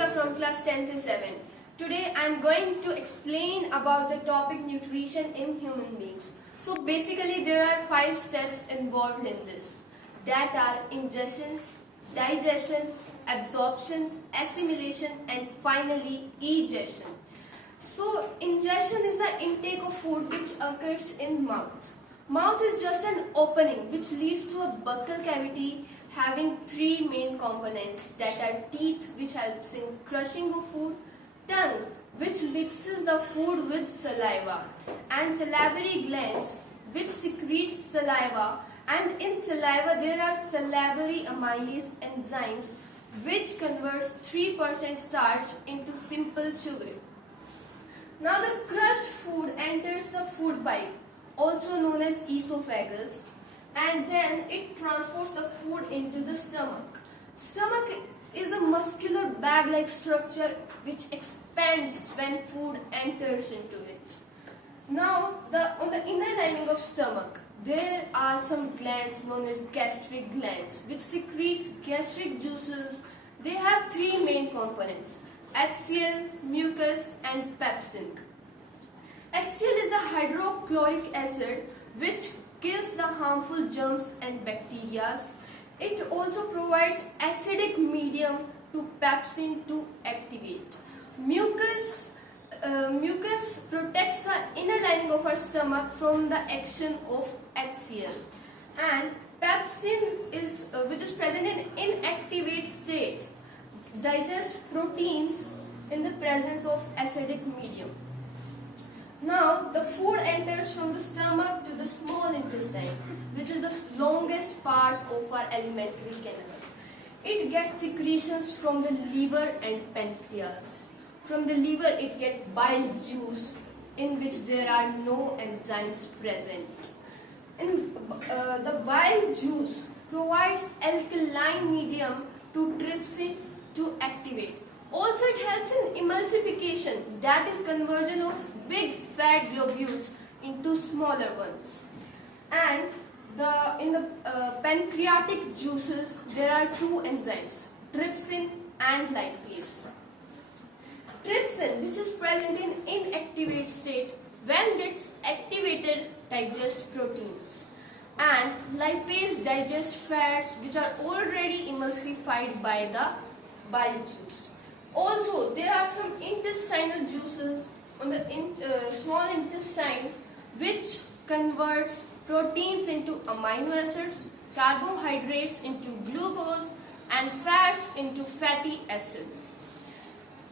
Vanshika from class 10th 7. Today I am going to explain about the topic nutrition in human beings. So basically there are 5 steps involved in this. That are ingestion, digestion, absorption, assimilation and finally egestion. So ingestion is the intake of food which occurs in mouth. Mouth is just an opening which leads to a buccal cavity having 3 main components, that are teeth which helps in crushing of food, tongue which mixes the food with saliva, and salivary glands which secretes saliva, and in saliva there are salivary amylase enzymes which converts 3% starch into simple sugar. Now the crushed food enters the food pipe, also known as esophagus, and then it transports the food into the stomach. Stomach is a muscular bag-like structure which expands when food enters into it. Now, on the inner lining of stomach, there are some glands known as gastric glands which secretes gastric juices. They have 3 main components: axial, mucus and pepsin. Axial is the hydrochloric acid which kills the harmful germs and bacteria. It also provides acidic medium to pepsin to activate. Mucus protects the inner lining of our stomach from the action of axial, and pepsin is which is present in inactivate state digests proteins in the presence of acidic medium. Now the food enters from the stomach to the small intestine, which is the longest part of our alimentary canal. It gets secretions from the liver and pancreas. From the liver it gets bile juice in which there are no enzymes present. The bile juice provides alkaline medium to trypsin to activate. Also it helps in emulsification, that is conversion of big fat globules into smaller ones. And in the pancreatic juices there are 2 enzymes, trypsin and lipase. Trypsin, which is present in inactivate state, when gets activated digests proteins, and lipase digests fats which are already emulsified by the bile juice. Also there are some intestinal juices on the small intestine which converts proteins into amino acids, carbohydrates into glucose and fats into fatty acids.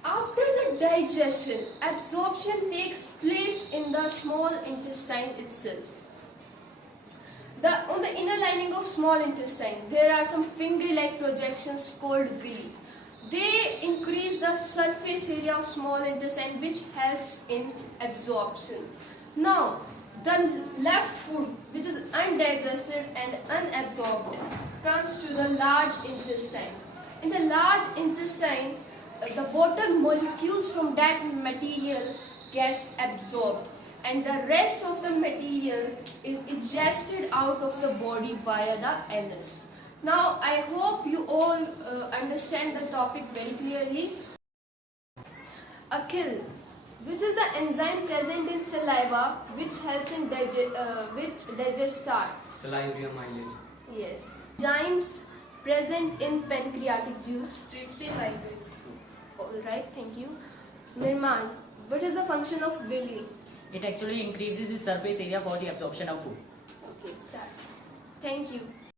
After the digestion, absorption takes place in the small intestine itself. On the inner lining of small intestine, there are some finger-like projections called villi. They increase the surface area of small intestine which helps in absorption. Now, the left food which is undigested and unabsorbed comes to the large intestine. In the large intestine, the water molecules from that material gets absorbed and the rest of the material is ingested out of the body via the anus. Now I hope you all understand the topic very clearly. Achil, which is the enzyme present in saliva which helps in digest starch. Salivary amylase. Yes. Enzymes present in pancreatic juice. Trypsin lipase. Alright, thank you. Nirman, what is the function of villi? It actually increases the surface area for the absorption of food. Okay, thank you.